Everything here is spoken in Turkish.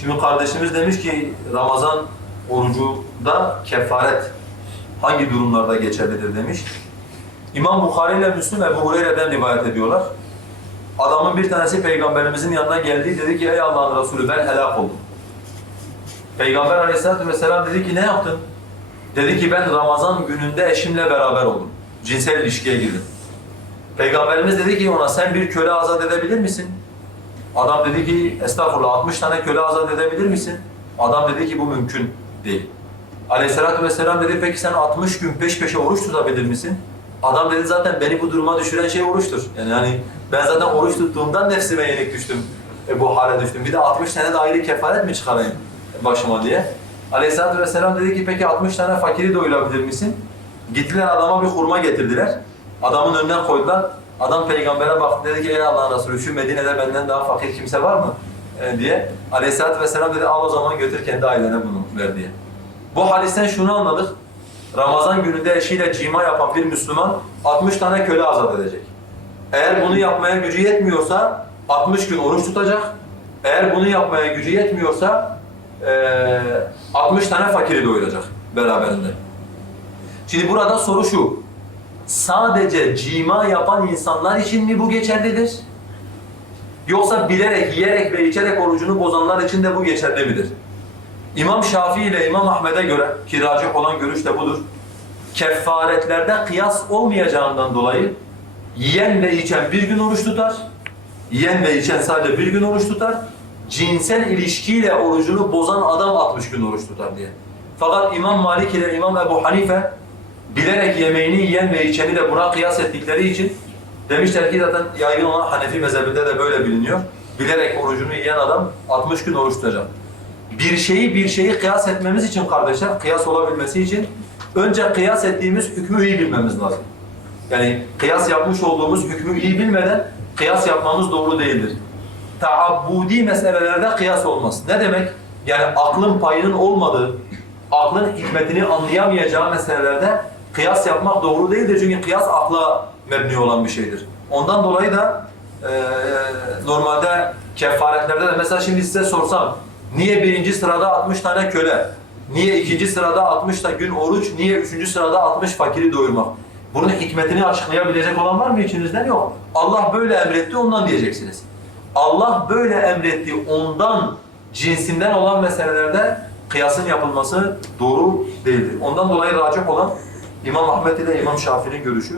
Şimdi kardeşimiz demiş ki Ramazan orucunda kefaret hangi durumlarda geçerlidir demiş. İmam Bukhari ile Müslüm Ebu Hureyre'den rivayet ediyorlar. Adamın bir tanesi peygamberimizin yanına geldi dedi ki ey Allah'ın Resulü ben helak oldum. Peygamber aleyhissalatü vesselam dedi ki ne yaptın? Dedi ki ben Ramazan gününde eşimle beraber oldum. Cinsel ilişkiye girdim. Peygamberimiz dedi ki ona sen bir köle azat edebilir misin? Adam dedi ki estağfurullah 60 tane köle azat edebilir misin? Adam dedi ki bu mümkün değil. Aleyhissalatü vesselam dedi peki sen 60 gün peş peşe oruç tutabilir misin? Adam dedi zaten beni bu duruma düşüren şey oruçtur. Yani hani ben zaten oruç tuttuğumdan nefsime yenik düştüm. E, bu hale düştüm. Bir de 60 tane de ayrı kefaret mi çıkarayım başıma diye. Aleyhissalatü vesselam dedi ki peki 60 tane fakiri doyurabilir misin? Gittiler adama bir hurma getirdiler. Adamın önüne koydular. Adam peygambere baktı dedi ki ey Allah'ın Resulü şu Medine'de benden daha fakir kimse var mı? E, diye. Aleyhissalatü vesselam dedi al o zaman götür kendi ailene bunu ver diye. Bu hadisten şunu anladık. Ramazan gününde eşiyle cima yapan bir Müslüman 60 tane köle azat edecek. Eğer bunu yapmaya gücü yetmiyorsa 60 gün oruç tutacak. Eğer bunu yapmaya gücü yetmiyorsa eee 60 tane fakiri doyuracak beraberinde. Şimdi burada soru şu. Sadece cima yapan insanlar için mi bu geçerlidir? Yoksa bilerek, yiyerek ve içerek orucunu bozanlar için de bu geçerli midir? İmam Şafii ile İmam Ahmed'e göre, ki racih olan görüş de budur, kefaretlerde kıyas olmayacağından dolayı yiyen ve içen bir gün oruç tutar, yiyen ve içen sadece bir gün oruç tutar, cinsel ilişkiyle orucunu bozan adam 60 gün oruç tutar diye. Fakat İmam Malik ile İmam Ebu Hanife bilerek yemeğini yiyen ve içeni de buna kıyas ettikleri için demişler ki zaten yaygın olan Hanefi mezhebinde de böyle biliniyor. Bilerek orucunu yiyen adam 60 gün oruç tutacak. Bir şeyi bir şeyi kıyas etmemiz için kardeşler, kıyas olabilmesi için önce kıyas ettiğimiz hükmü iyi bilmemiz lazım. Yani kıyas yapmış olduğumuz hükmü iyi bilmeden kıyas yapmamız doğru değildir. Taabbudi meselelerde kıyas olmaz. Ne demek? Yani aklın payının olmadığı, aklın hikmetini anlayamayacağı meselelerde kıyas yapmak doğru değildir. Çünkü kıyas akla mebni olan bir şeydir. Ondan dolayı da eee, normalde kefaretlerde de mesela şimdi size sorsam niye birinci sırada 60 tane köle, niye ikinci sırada 60 da gün oruç, niye üçüncü sırada 60 fakiri doyurmak? Bunun hikmetini açıklayabilecek olan var mı içinizden? Yok. Allah böyle emretti ondan diyeceksiniz. Allah böyle emretti ondan cinsinden olan meselelerde kıyasın yapılması doğru değildir. Ondan dolayı racih olan İmam Ahmet ile İmam Şafii'nin görüşü